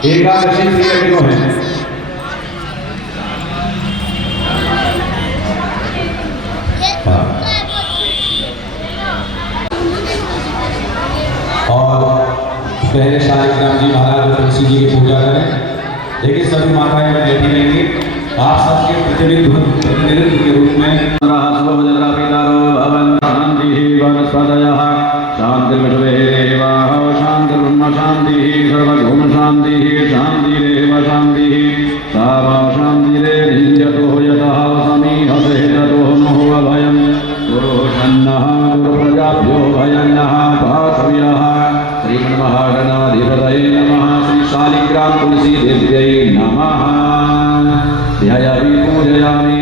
एकादशी प्रिय दिनों है। और पहले शालिग्राम जी महाराज तुलसी जी की पूजा करें। देखिए सभी माताएं बैठी रहेंगी, आप सबके प्रतिनिधित्व के रूप में सर्वभौम शांति शांतिरेव शांति सावा शांतिरेभिञ्जतो यतः समीहसेततो नो भयं गुरुषन्नः गुरुप्रजाभ्यो भयन्नः पाशव्यः श्रीमन्महागणाधिपतये नमः। श्री शालिग्राम तुलसी देव्यै नमः। ध्यायामि पूजयामि।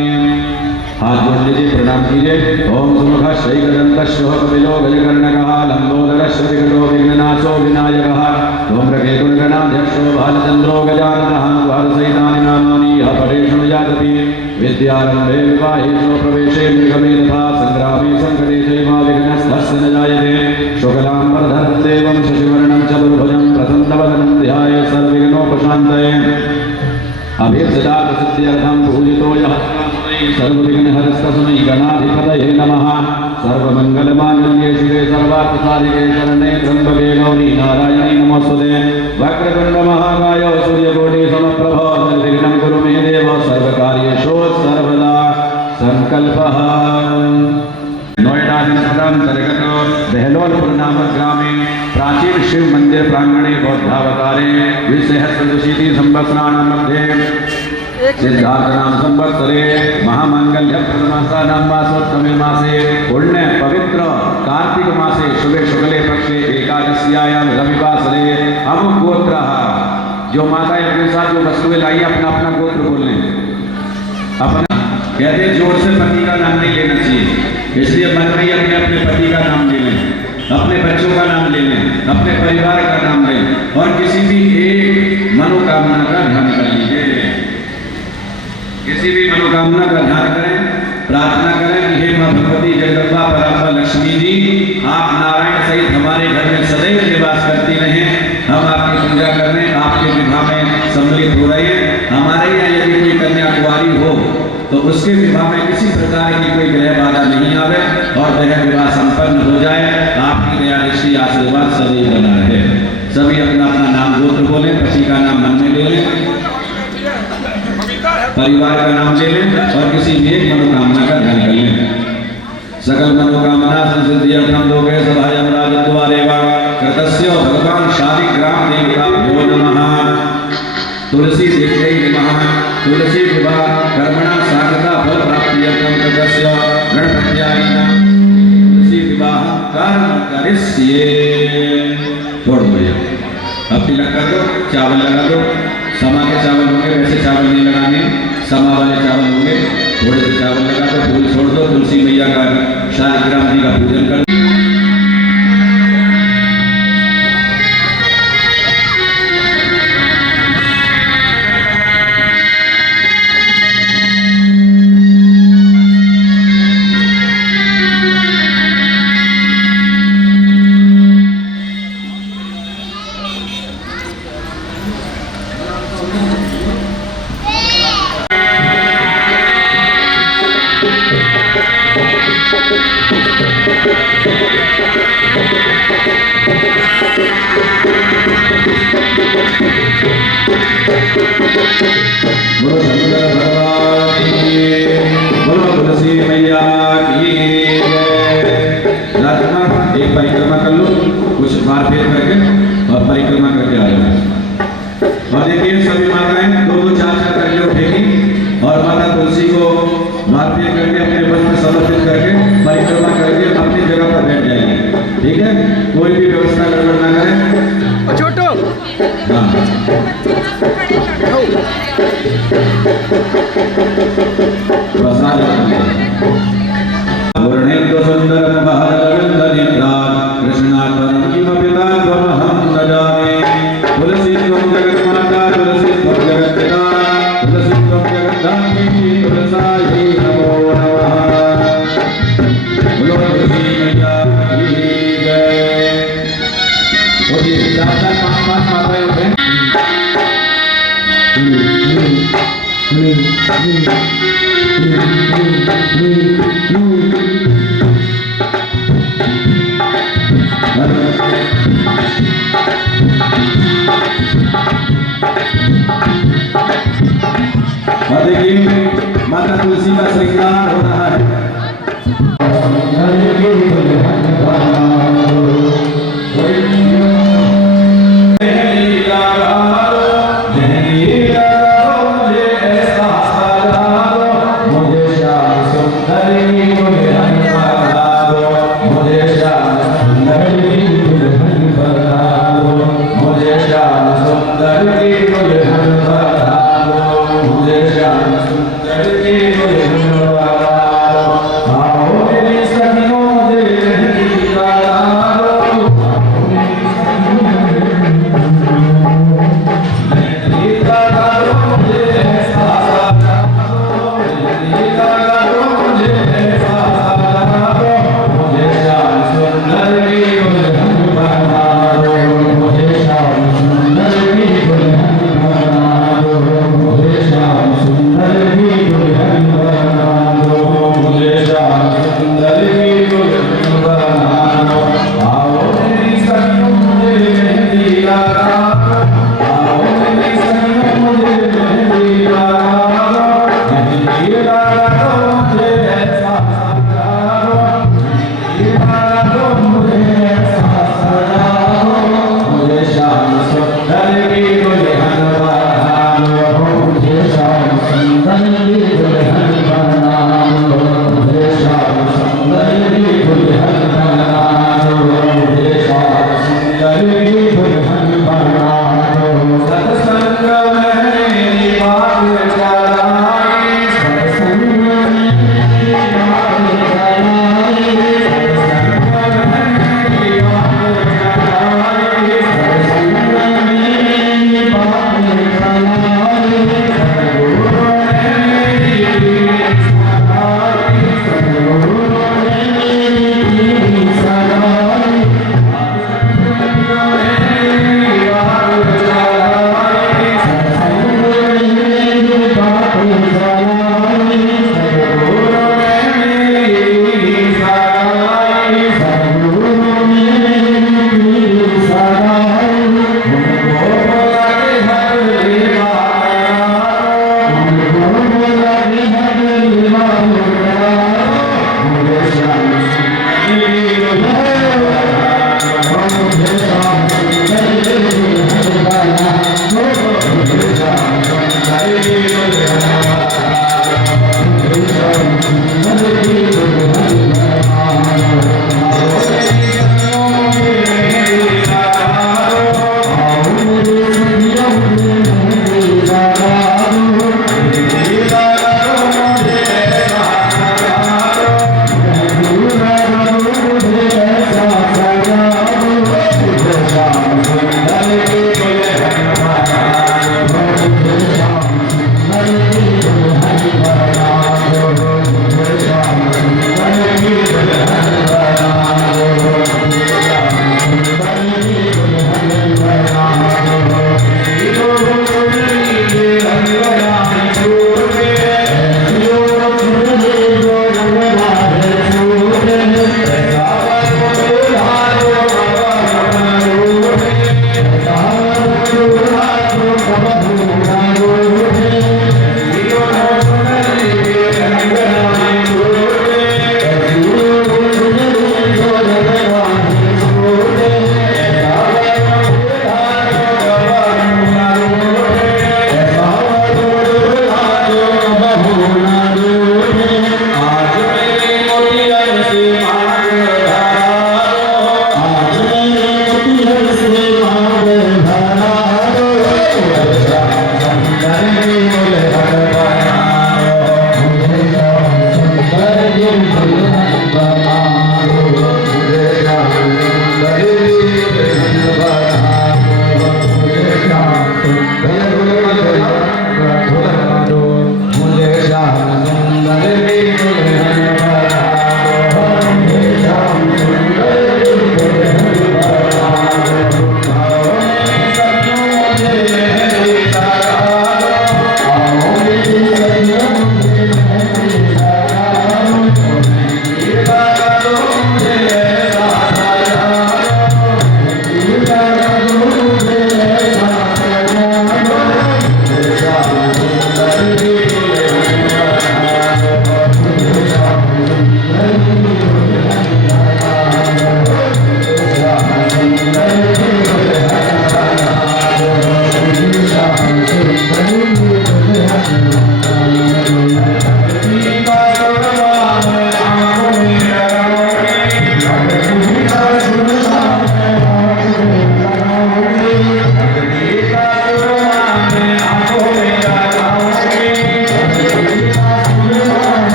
हाथ जोड़ लीजिए, प्रणाम कीजिए। ओम सुमुखः शैकदन्तः कपिलो गजकर्णकः लंबोदरः विकटो विघ्ननाशो विनायकः धूम्रकेतुर्गणाध्यक्षो भालचन्द्रो गजाननः वारसैतानि नामानि अपरेषु जातति। विद्यारम्भे विवाहेषु प्रवेशे निर्गमे तथा सङ्ग्रामे सङ्कटे चैव विघ्नस्तस्य न जायते। शुक्लाम्बरधरं देवं शशिवर्णं चतुर्भुजं प्रसन्नवदनं ध्याये सर्वविघ्नोपशान्तये। अभीष्टसिद्ध्यर्थं पूजितो यः सर्वविघ्नहरस्तस्मै गणाधिपतये नमः। सर्वमङ्गलमाङ्गल्ये शिवे सर्वार्थसाधिके शरण्ये त्र्यम्बके गौरी नारायणी नमोस्तुते। वक्रतुण्ड महाकाय सूर्यकोटि समप्रभ निर्विघ्नं कुरु मे देव सर्वकार्येषु सर्वदा संकल्पः। नोएडा जनपद अंतर्गत बहलोलपुर नामक ग्रामे प्राचीन शिव मंदिर प्रांगणे बौद्धावतारे विसहस्रशीति संवत्सराणां मध्ये सिद्धार्थ नाम संवत्सरे महामांगल्य प्रथमासानां मासोत्तमे मासे पुण्य पवित्र कार्तिक मासे शुभे शुक्ले पक्षे एकादश्यायां रविवासरे अमुक गोत्र। जो माताएं अपने साथ जो वस्तुएं लाई अपना अपना गोत्र बोल लें। अपना कहते जोर से पति का नाम नहीं लेना चाहिए, इसलिए मन में ही अपने अपने पति का नाम ले लें, अपने बच्चों का नाम ले लें, अपने परिवार का नाम लें और किसी भी एक मनोकामना का ध्यान कर लीजिए। किसी भी मनोकामना का ध्यान करें, प्रार्थना करें कि हे मां भगवती जगदम्बा पराम्बा लक्ष्मी जी, आप नारायण सहित हमारे घर में सदैव निवास करती रहें। हम आपकी पूजा करने आपके विवाह में सम्मिलित हो रहे हैं। हमारे यहाँ यदि कोई कन्या कुंवारी हो तो उसके विवाह में किसी प्रकार की कोई ग्रह बाधा नहीं आवे और वह विवाह संपन्न हो जाए। आपकी दया दृष्टि आशीर्वाद सदैव बना रहे। सभी अपना अपना नाम गोत्र बोले, पति का नाम मन में ले लें, परिवार का नाम ले लें और किसी भी एक मनोकामना का ध्यान कर लें। सकल मनोकामना संसिद्ध्यर्थं लोके सभायां राजद्वारेव कृतस्य भगवान शालिग्राम देवताभ्यो नमः। तुलसी देव्यै नमः। तुलसी विवाह कर्मणा साधना फल प्राप्त्यर्थं कृतस्य गणपत्याय नमः। तुलसी विवाह कर्म करिष्ये। छोड़ दो ये, अब तिलक कर दो, चावल लगा दो। समा के चावल होंगे, वैसे चावल नहीं लगाने, समा वाले चावल होंगे। थोड़े से चावल लगा दो, फूल छोड़ दो, तुलसी मैया का शालिग्राम जी का पूजन कर दो। बोलो शंकर भगवान की, बोलो तुलसी मैया की जय। राजकुमार एक परिक्रमा कर लो, कुछ बार फेर करके और परिक्रमा करके आ जाओ। और देखिए सभी माताएं दो दो चार चार करके उठेगी और माता तुलसी को बार फेर करके अपने वस्त्र समर्पित करके परिक्रमा करके अपनी जगह पर बैठ जाएगी। ठीक है, कोई भी व्यवस्था गड़बड़ ना करें। छोटो वर्णेन्द्र सुंदर कृष्णात्मन किमपिता त्वमहं न जाने। तुलसी त्वं जगन्माता, तुलसी त्वं जगत्पिता, तुलसी त्वं जगद्धात्री, तुलसायै नमो नमः। बोलो तुलसी मैया की जय। और ये 4-5 माताएं उठे। माता तुलसी का श्रृंगार हो रहा है।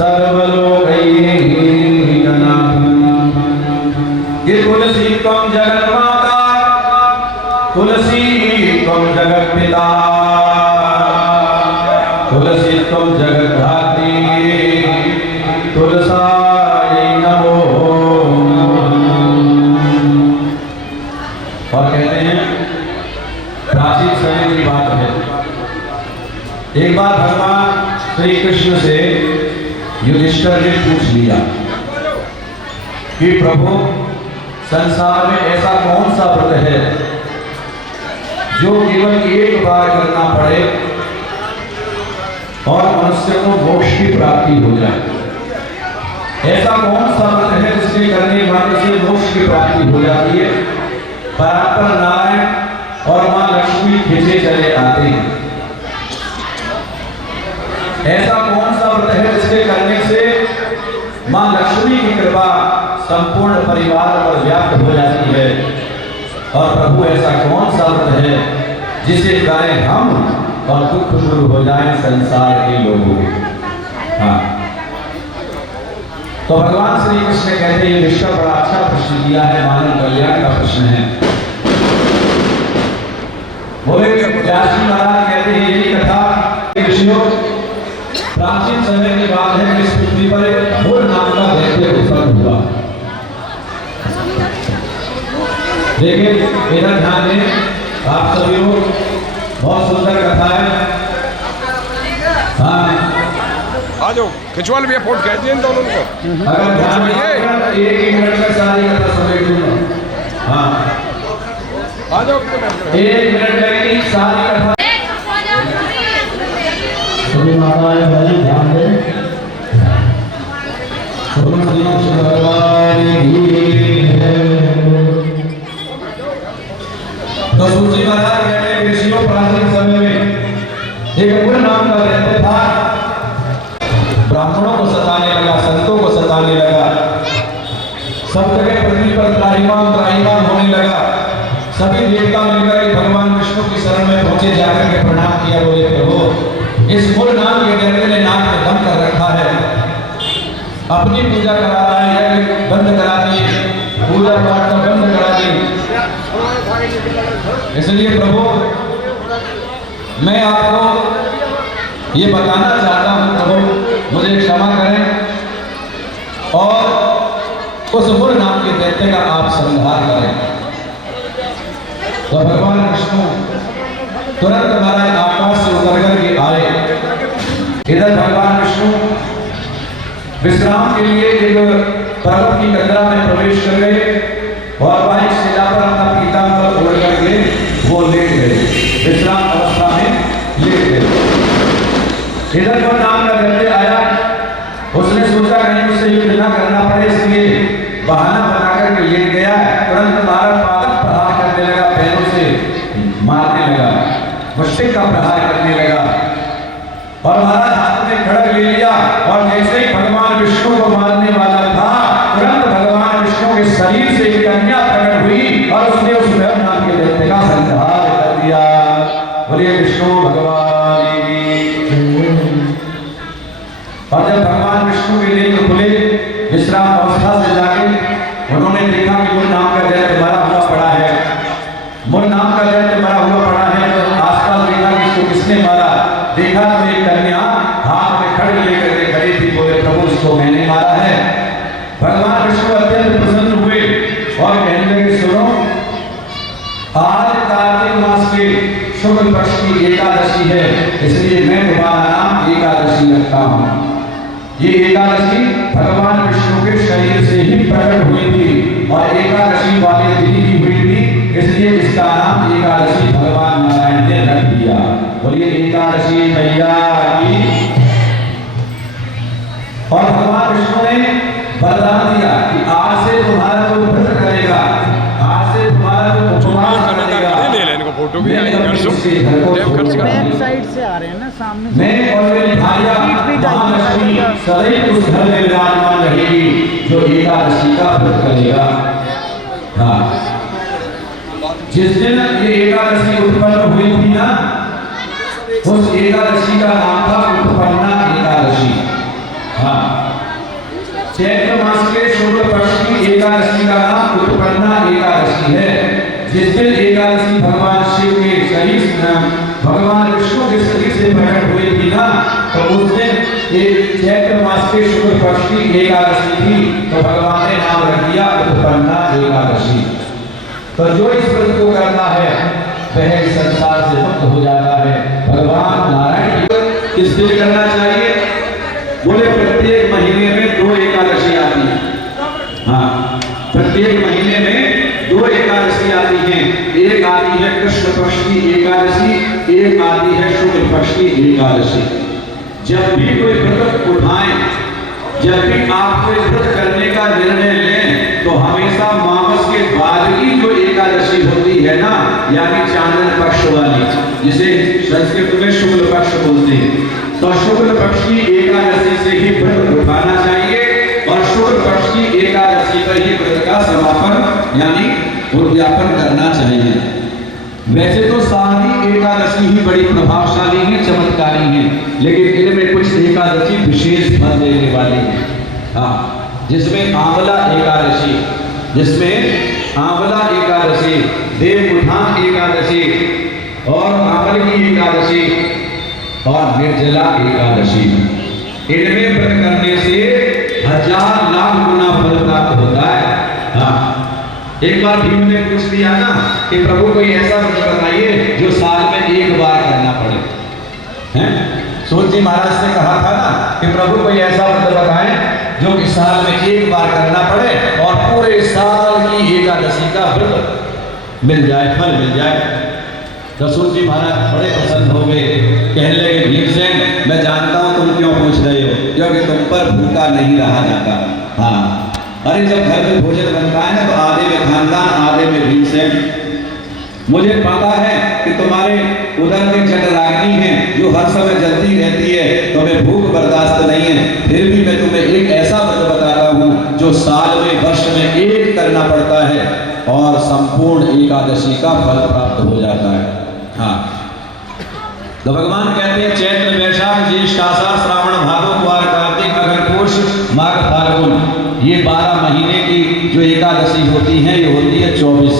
सर्वलोकैः ये तुलसी त्वं जगन्माता तुलसी त्वं जगत्पिता तुलसी त्वं जगद्धात्री तुलसायै नमो। और कहते हैं प्राचीन समय की बात है, एक बार भगवान श्री कृष्ण से युधिष्ठिर ने पूछ लिया कि प्रभु संसार में ऐसा कौन सा व्रत है जो केवल एक बार करना पड़े और मनुष्य को मोक्ष की प्राप्ति हो जाए। ऐसा कौन सा व्रत है जिसके करने मात्र से मोक्ष की प्राप्ति हो जाती है, परात्पर नारायण और मां लक्ष्मी खींचे चले आते हैं। ऐसा कौन सा व्रत है जिसके करने से मां लक्ष्मी की कृपा संपूर्ण परिवार पर व्याप्त हो जाती है, और प्रभु ऐसा कौन सा व्रत है जिसे करें हम और दुख दूर हो जाए संसार के लोगों के। हाँ, तो भगवान श्री कृष्ण कहते हैं विश्व बड़ा अच्छा प्रश्न किया है, मानव कल्याण का प्रश्न है। बोले व्यास जी महाराज कहते हैं यही कथा ऋषियों प्राचीन समय की बात है कि इस पृथ्वी पर मूल नाम का दैत्य उत्पन्न हुआ। देखिए इधर ध्यान दें आप सभी लोग, बहुत सुंदर कथा है। हाँ आ जाओ खिंचवा लिया फोटो कहते हैं दोनों को, अगर ध्यान दें एक मिनट में सारी कथा समेट दूंगा। हाँ आ जाओ 1 मिनट में सारी कथा। सभी माताएं बहन ध्यान दें। श्री कृष्ण भगवान की तो सूची महाराज कहते हैं ऋषियों प्राचीन समय में एक मूल नाम का दैत्य था, ब्राह्मणों को सताने लगा, संतों को सताने लगा, सब जगह पृथ्वी पर त्राहिमाम होने लगा। सभी देवता मिलकर भगवान विष्णु की शरण में पहुंचे, जाकर के प्रणाम किया, बोले प्रभु इस मूल नाम के दैत्य ने नाक में दम कर रखा है, अपनी पूजा करा रहा है, बंद करा दिए, पूजा पाठ को बंद करा दिए। इसलिए प्रभु मैं आपको ये बताना चाहता हूं, प्रभु मुझे क्षमा करें और उस मूल नाम के दैत्य का आप संहार करें। तो भगवान विष्णु तुरंत महाराज आकाश से उतर करके आए। इधर भगवान विष्णु विश्राम के लिए एक पर्वत की कतरा में प्रवेश कर गए और बाइक शिला पर अपना पीताम्बर ओढ़ करके वो लेट गए, विश्राम अवस्था में लेट गए। इधर को नाम का दैत्य आया, उसने सोचा कहीं उससे युद्ध न करना पड़े, इसलिए बहाना बना करके लेट गया। तुरंत महाराज पादक प्रहार करने लगा, पैरों से मारने लगा, मुश्किल का प्रहार करने लगा और महाराज हाथ में खड़ग ले लिया और जैसे ही भगवान विष्णु को मारने वाला था, तुरंत भगवान विष्णु के शरीर से एक कन्या प्रकट हुई और उसने उस नाम के दैत्य का संहार कर दिया। बोलिए विष्णु भगवान की। और जब भगवान विष्णु के नेत्र खुले विश्राम अवस्था से जाके उन्होंने देखा कि मूल नाम का दैत्य मरा हुआ पड़ा है, मूल नाम का दैत्य मरा हुआ पड़ा है। तो आसपास देखा कि इसको किसने मारा, देखा तो एक कन्या हाथ में खड्ग लेकर के खड़ी थी। बोले प्रभु इसको मैंने मारा है। भगवान विष्णु अत्यंत प्रसन्न हुए और कहने लगे सुनो, आज कार्तिक मास के शुक्ल पक्ष की एकादशी है, इसलिए मैं तुम्हारा नाम एकादशी रखता हूँ। ये एकादशी भगवान विष्णु के शरीर से ही प्रकट हुई थी और एकादशी वाले दिन की हुई थी, इसलिए इसका नाम एकादशी भगवान नारायण ने रख दिया। बोलिए एकादशी मैया की। और भगवान विष्णु ने वरदान दिया कि आज से तुम्हारा जो व्रत करेगा, आज से तुम्हारा जो उपवास करेगा, ले लेने को फोटो भी आई कर सो बैक साइड से आ रहे हैं ना, सामने मैं और मेरी भाइया महालक्ष्मी सदैव उस घर में विराजमान रहेगी जो एकादशी का व्रत करेगा। हाँ, जिस दिन ये एकादशी उत्पन्न हुई थी ना, उस एकादशी का नाम था उत्पन्ना एकादशी। हाँ, के शुक्ल पक्ष की एकादशी थी तो भगवान ने नाम रख दिया उत्पन्ना एकादशी। तो जो इस व्रत को करता है वह इस संसार से मुक्त हो जाता है। भगवान नारायण की किस दिन करना चाहिए? बोले प्रत्येक महीने में 2 एकादशी आती है। हाँ, प्रत्येक महीने में 2 एकादशी आती हैं। एक आती है कृष्ण पक्ष की एकादशी, एक आती है शुक्ल पक्ष की एकादशी। जब भी कोई व्रत उठाएं, जब भी आप कोई व्रत करने का निर्णय लें तो हमेशा मामस के बाद की जो एकादशी होती है ना, यानी चांदन पक्ष वाली, जिसे संस्कृत में शुक्ल पक्ष बोलते हैं, तो शुक्ल पक्ष की एकादशी से ही व्रत उठाना चाहिए और शुक्ल पक्ष की एकादशी पर ही व्रत का समापन यानी उद्यापन करना चाहिए। वैसे तो सारी एकादशी ही बड़ी प्रभावशाली है, चमत्कारी है, लेकिन इनमें कुछ एकादशी विशेष फल देने वाली है। हाँ, जिसमें आंवला एकादशी, देवउठान एकादशी और आंवल की एकादशी और निर्जला एकादशी, इनमें व्रत करने से 1000 लाख गुना फल प्राप्त होता है। हाँ, एक बार भीम ने पूछ दिया ना कि प्रभु कोई ऐसा व्रत बताइए जो साल में एक बार करना पड़े, हैं? सूत जी महाराज से कहा था ना कि प्रभु कोई ऐसा व्रत बताएं जो कि साल में एक बार करना पड़े और पूरे साल की एकादशी का व्रत मिल जाए, फल मिल जाए। तो सूत जी महाराज बड़े प्रसन्न हो गए, कहने लगे भीमसेन, मैं जानता हूं तुम क्यों पूछ रहे हो, क्योंकि तुम पर भूखा नहीं रहा जाता। हाँ, अरे जब घर में भोजन बनता है ना तो आधे में खानदान, आधे में भीमसेन। मुझे पता है कि तुम्हारे उधर में जठराग्नि है जो हर समय जलती रहती है, तुम्हें भूख बर्दाश्त नहीं है, फिर भी मैं तुम्हें एक ऐसा व्रत बताता हूँ जो साल में, वर्ष में एक करना पड़ता है और संपूर्ण एकादशी का फल प्राप्त हो जाता है। हाँ, तो भगवान कहते हैं चैत्र वैशाख ज्येष्ठ आषाढ़ श्रावण भादो कुआर कार्तिक अगन पुष माघ फाल्गुन, ये 12 महीने की जो एकादशी होती है ये होती है 24,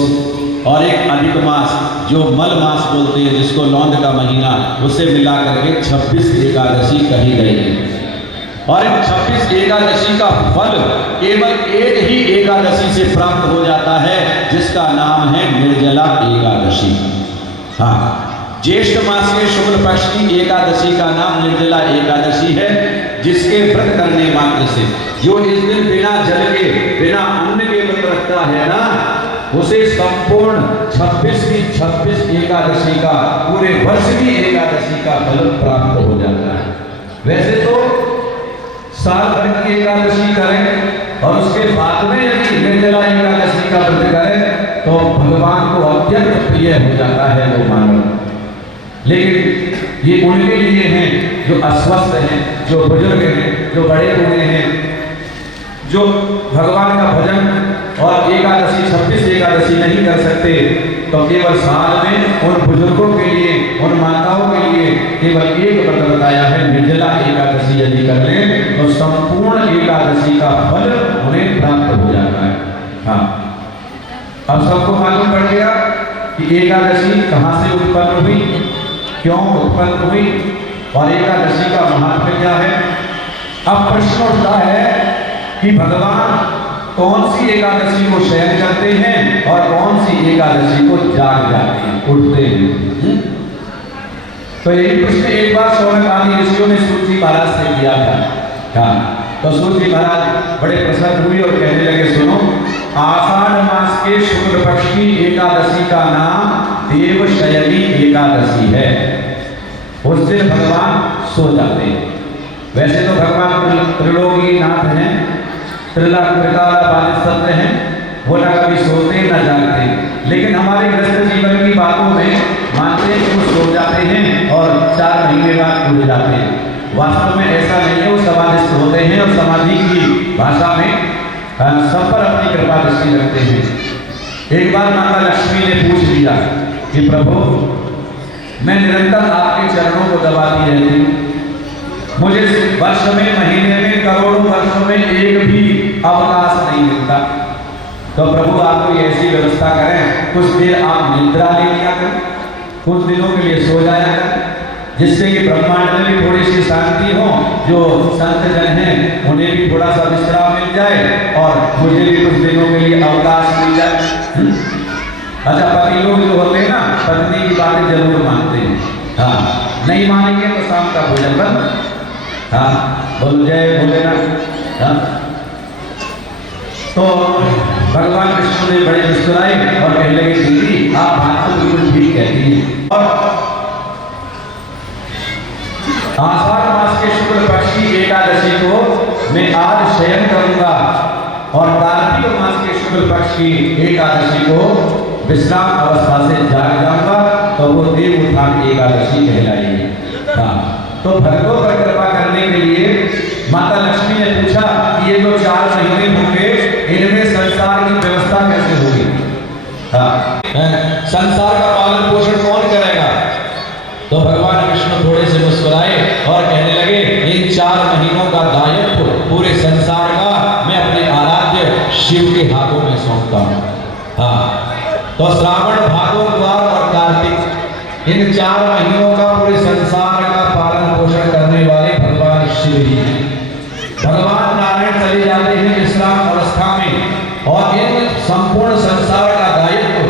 और एक अधिक मास जो मल मास बोलते हैं जिसको लौंड का महीना, उसे मिला करके 26 एकादशी कही गई है। और इन 26 एकादशी का फल केवल एक ही एकादशी से प्राप्त हो जाता है जिसका नाम है निर्जला एकादशी। हाँ, ज्येष्ठ मास के शुक्ल पक्ष की एकादशी का नाम निर्जला एकादशी है, जिसके व्रत करने मात्र से जो इस दिन बिना जल के, बिना अन्न के व्रत रखता है ना, उसे संपूर्ण 26 की 26 एकादशी का, पूरे वर्ष की एकादशी का फल प्राप्त हो जाता है। वैसे तो साल भर की एकादशी करें और उसके बाद में यदि निर्जला एकादशी का व्रत करें तो भगवान को अत्यंत प्रिय हो जाता है वो मानव। लेकिन ये उनके लिए हैं जो अस्वस्थ हैं, जो बुजुर्ग हैं, जो बड़े हुए हैं, जो भगवान का भजन और एकादशी 26 एकादशी नहीं कर सकते, तो केवल साल में उन बुजुर्गों के लिए, उन माताओं के लिए केवल एक व्रत बताया है, निर्जला एकादशी यदि कर लें तो संपूर्ण एकादशी का फल उन्हें प्राप्त हो जाता है। हाँ, अब सबको मालूम पड़ गया कि एकादशी कहाँ से उत्पन्न हुई, क्यों उत्पन्न हुई और एकादशी का महत्व क्या है। अब प्रश्न उठता है कि भगवान कौन सी एकादशी को शयन करते हैं और कौन सी एकादशी को जाग जाते हैं, उठते हैं। तो यही प्रश्न एक बार शौनक आदि ऋषियों ने सूत जी महाराज से किया था। हाँ, तो सूत जी महाराज बड़े प्रसन्न हुए और कहने लगे, सुनो, आषाढ़ मास के शुक्ल पक्ष की एकादशी का नाम देवशयनी एकादशी है। उस दिन भगवान सो जाते हैं। वैसे तो भगवान त्रिलोकी नाथ हैं, त्रिकाला सत्य हैं, वो न कभी सोते न जागते, लेकिन हमारे गृहस्थ जीवन की बातों में मानते हैं कि वो सो जाते हैं और 4 महीने बाद उठ जाते हैं। वास्तव में ऐसा नहीं है, वो समाधिस्थ होते हैं और समाधि की भाषा में सब पर अपनी कृपा दृष्टि रखते हैं। एक बार माता लक्ष्मी ने पूछ लिया कि प्रभु, मैं निरंतर आपके चरणों को दबाती रहती हूँ, मुझे वर्ष में, महीने में, करोड़ों वर्षों में एक भी अवकाश नहीं मिलता, तो प्रभु आप कोई ऐसी व्यवस्था करें, कुछ देर आप निद्रा ले लिया करें, कुछ दिनों के लिए सो जाया करें, जिससे कि ब्रह्मांड में भी थोड़ी सी शांति हो, जो संत जन हैं उन्हें भी थोड़ा सा विश्राम मिल जाए और मुझे भी कुछ दिनों के लिए अवकाश मिल जाए। अच्छा, पति लोग जो होते हैं ना, पत्नी की बातें जरूर मानते हैं। हाँ, नहीं मानेंगे तो शाम का भोजन बंद। हाँ, बोल जय भोलेनाथ। हाँ, तो भगवान विष्णु ने बड़े मुस्कुराए और कहने लगे, दीदी आप बात तो बिल्कुल ठीक कहती हैं। और आषाढ़ मास के शुक्ल पक्ष की एकादशी को मैं आज शयन करूंगा और कार्तिक मास के शुक्ल पक्ष की एकादशी को विश्राम अवस्था से जाग जाऊंगा, तो वो देव उत्थान एकादशी कहलाएगी। हाँ, तो भक्तों पर कृपा करने के लिए माता लक्ष्मी ने पूछा कि ये जो 4 महीने होंगे इनमें संसार की व्यवस्था कैसे होगी? हाँ, संसार का पालन पोषण कौन करेगा? तो भगवान विष्णु थोड़े से मुस्कुराए और कहने लगे, इन 4 महीनों का दायित्व पूरे संसार का मैं अपने आराध्य शिव के हाथों में सौंपता हूँ। हाँ, तो श्रावण, भादो, द्वार और कार्तिक इन 4 महीनों का पूरे संसार का पालन पोषण करने वाले भगवान शिव ही हैं। भगवान नारायण चले जाते हैं विश्राम अवस्था में और इन संपूर्ण संसार का दायित्व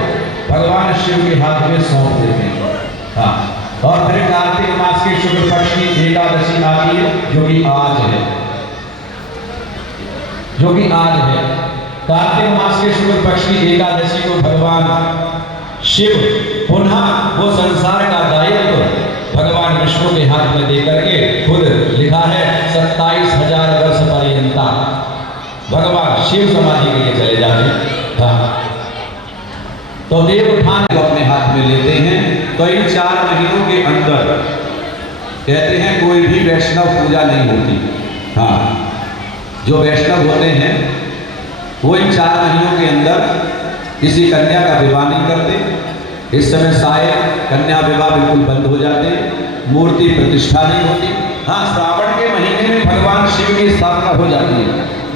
भगवान शिव के हाथ में सौंप देते हैं। हाँ, और फिर कार्तिक मास के शुक्ल पक्ष की एकादशी आती है, जो कि आज है, कार्तिक मास के शुक्ल पक्ष की एकादशी को भगवान शिव पुनः वो संसार का दायित्व भगवान विष्णु के हाथ में दे करके खुद लिखा है 27,000 वर्ष पर्यंता भगवान शिव समाधि के लिए चले जाते। हाँ, तो देव उत्थान को अपने हाथ में लेते हैं। तो इन 4 महीनों के अंदर कहते हैं कोई भी वैष्णव पूजा नहीं होती। हाँ, जो वैष्णव होते हैं वो इन 4 महीनों के अंदर किसी कन्या का विवाह नहीं करते। इस समय शायद कन्या विवाह बिल्कुल बंद हो जाते, मूर्ति प्रतिष्ठा नहीं होती। हाँ, श्रावण के महीने में भगवान शिव की स्थापना हो जाती है।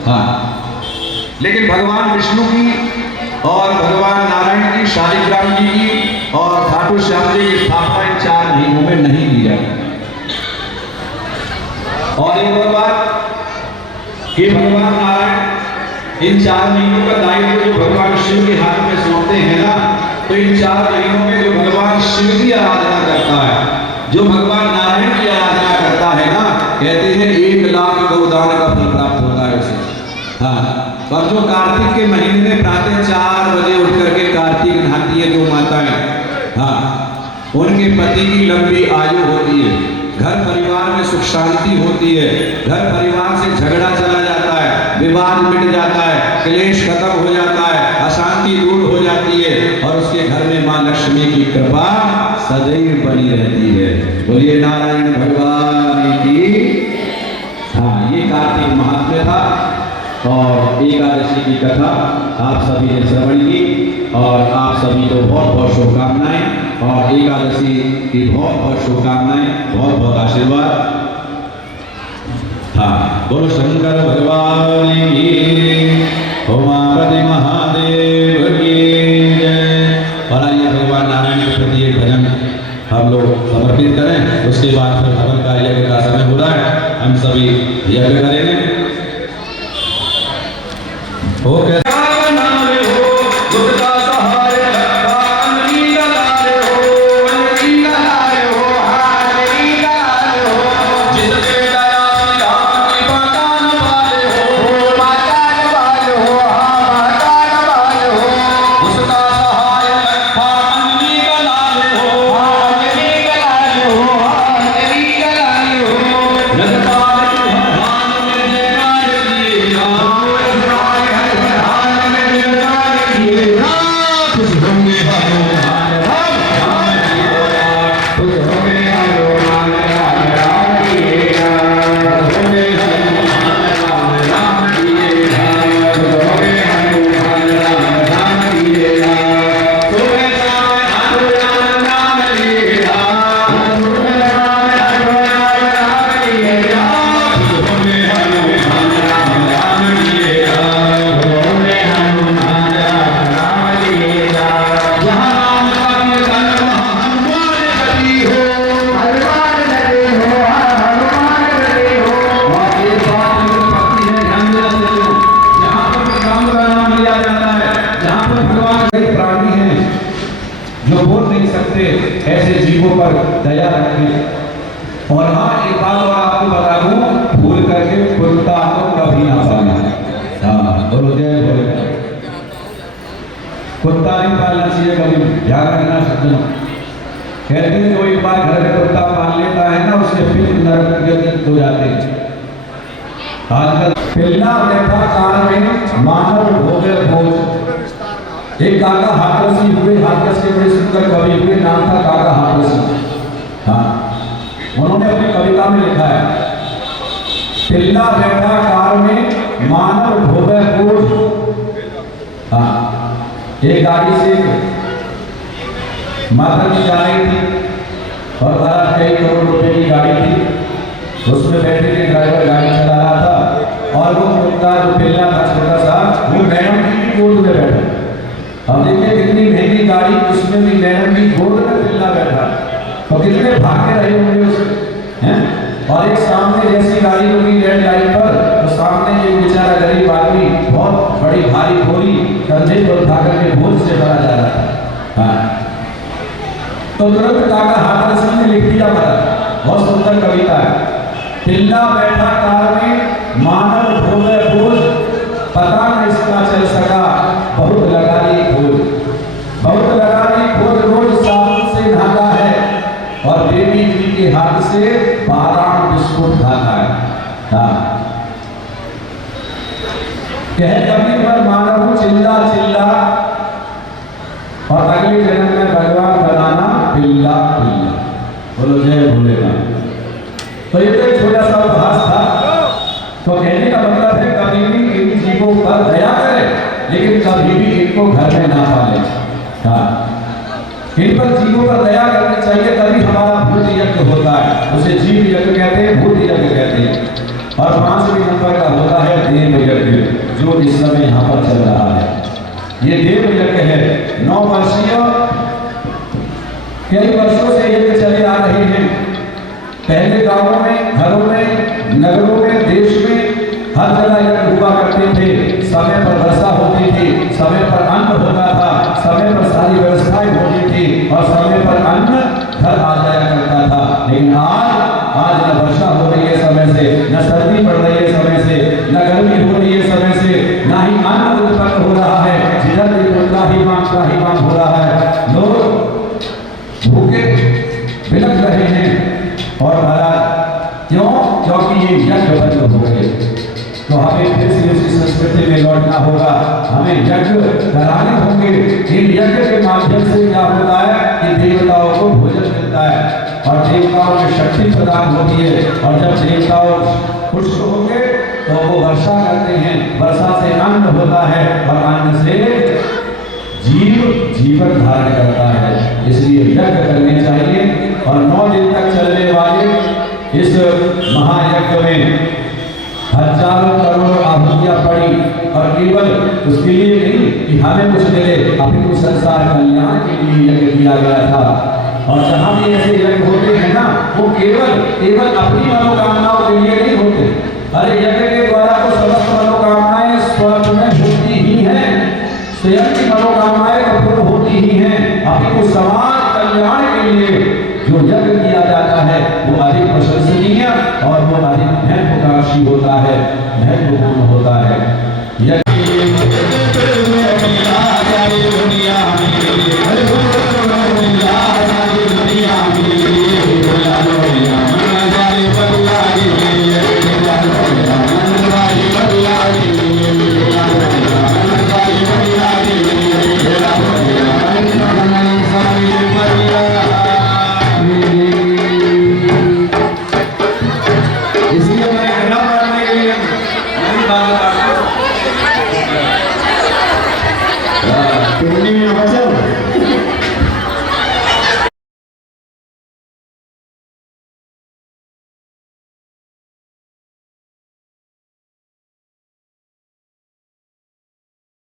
हाँ, लेकिन भगवान विष्णु की और भगवान नारायण की, शालिग्राम जी की और खाटू श्याम जी की स्थापना इन 4 महीनों में नहीं की जाती। और एक और बात कि भगवान नारायण इन 4 महीनों का दायित्व जो भगवान शिव के हाथ में सौंपते हैं ना, तो इन 4 महीनों में जो भगवान शिव की आराधना करता है, जो भगवान नारायण की आराधना करता है ना, कहते हैं 1 लाख गौदान का फल प्राप्त होता है उसे। हाँ, और जो कार्तिक के महीने में प्रातः 4 बजे उठ करके कार्तिक नहाती है जो माताएं, हाँ, उनके पति की लंबी आयु होती है, घर परिवार में सुख शांति होती है, घर परिवार से झगड़ा चला जाता है, विवाद मिट जाता है, क्लेश खत्म हो जाता है, अशांति दूर हो जाती है और उसके घर में मां लक्ष्मी की कृपा सदैव बनी रहती है। बोलिए नारायण भगवान की। हाँ, ये कार्तिक महात्म्य था और एकादशी की कथा आप सभी ने श्रवण की और आप सभी को बहुत बहुत शुभकामनाएं और एकादशी की बहुत बहुत शुभकामनाएं, बहुत बहुत आशीर्वाद। हाँ, बोलो शंकर भगवान की, उमापति महादेव की जय। और आइए भगवान नारायण के प्रति एक भजन हम लोग समर्पित करें, उसके बाद फिर हवन का यज्ञ का समय हो रहा है, हम सभी यज्ञ करेंगे। ओके। Nagpapalikuhan ng mga बात और आपको बता दूं, भूल करके कुत्ता को कभी ना पालना। हाँ बोलो जय भोले। कुत्ता नहीं पालना चाहिए कभी, ध्यान रखना सज्जनों। कहते हैं जो एक बार घर में कुत्ता पाल लेता है ना, उसके फिर नरक के दिन हो जाते हैं। आजकल पिल्ला बैठा कार में मानव भोगे भोज। एक काका हाथरसी हुए, हाथरस के बड़े सुंदर कवि हुए, नाम था काका हाथरसी। हाँ, उन्होंने अपनी कविता में लिखा है, पिल्ला बैठा कार में मानव भोगे भोज। हाँ, एक गाड़ी से माता जी जा रही थी और कई करोड़ रुपए की गाड़ी थी। उसमें बैठे के ड्राइवर गाड़ी चला रहा था और वो कुत्ता जो पिल्ला था छोटा सा, वो मैडम की गोद में बैठा। अब देखिए कितनी महंगी गाड़ी, उसमें भी मैडम की गोद में पिल्ला बैठा, तो कितने भागे रहे होंगे उसमें, हैं? और एक सामने जैसी गाड़ी होगी रेड लाइट पर, तो सामने एक बेचारा गरीब आदमी बहुत बड़ी भारी बोरी कंधे पर उठा करके बोझ से भरा जा रहा था। हाँ, तो तुरंत काका हाथरसी ने लिख दिया पता, बहुत सुंदर कविता है। पिल्ला बैठा कार में मानव ढोवे बोझ, पता न इसका चल सका, बहुत लगा ली खोज, बहुत लगा ली खोज, रोज साबुन से नहाता है और बेबी जी के हाथ से बादाम बिस्कुट खाता है। हाँ, कह कभी पर मानव चिल्ला चिल्ला और अगले जन्म में भगवान बनाना पिल्ला पिल्ला। बोलो जय भोलेनाथ। तो ये तो एक छोटा सा उपहास था। तो कहने का मतलब है कभी भी इन जीवों पर दया करें, लेकिन कभी भी इनको घर में ना पालें। हाँ, इन पर जीवों पर दया करनी चाहिए, तभी हमारा भूत यज्ञ होता है। उसे जीव यज्ञ कहते हैं, भूत यज्ञ कहते हैं। और 5वें नंबर का होता है देव यज्ञ, जो इस समय यहाँ पर चल रहा है। ये देव यज्ञ है। 9 वर्षीय कई वर्षों से यज्ञ चले आ रहे हैं। पहले गांवों में, घरों में, नगरों में, देश में हर जगह यज्ञ हुआ करते थे। समय पर वर्षा होती थी, समय पर अन्न होता था, समय पर सारी व्यवस्थाएं होती थी और समय पर अन्न घर आ जाया करता था। लेकिन आज न वर्षा हो रही है समय से, न सर्दी पड़ रही है समय से, न गर्मी हो रही है समय से, न ही अन्न उत्पन्न हो रहा है। जिधर देखो त्राही मांग हो रहा है। लोग भूखे बिलख रहे हैं। और महाराज क्यों? क्योंकि ये यज्ञ बंद हो गए। तो हमें फिर से उसी संस्कृति में लौटना होगा, हमें यज्ञ कराने होंगे। इन यज्ञ के माध्यम से क्या होता है कि देवताओं को भोजन मिलता है और देवताओं में शक्ति प्रदान होती है। और जब देवताओं खुश होंगे तो वो वर्षा करते हैं, वर्षा से अन्न होता है और अन्न से जीव जीवन धारण करता है। इसलिए यज्ञ करने चाहिए। और 9 दिन तक चलने वाले इस महायज्ञ में हजारों करोड़ आहुतियां पड़ी और केवल उसके लिए नहीं कि हमें कुछ मिले, अपितु संसार कल्याण के लिए यज्ञ किया गया था। और जहां भी ऐसे यज्ञ होते हैं ना, वो केवल अपनी मनोकामनाओं के लिए नहीं होते। अरे यज्ञ के द्वारा तो समस्त मनोकामनाएं स्वर्ग में होती ही हैं, स्वयं की मनोकामनाएं पूर्ण होती ही हैं। अपितु समाज कल्याण के लिए जो यज्ञ किया जाता है वो अधिक प्रशंसनीय और वो अधिक महत्वाकांक्षी होता है। महत्व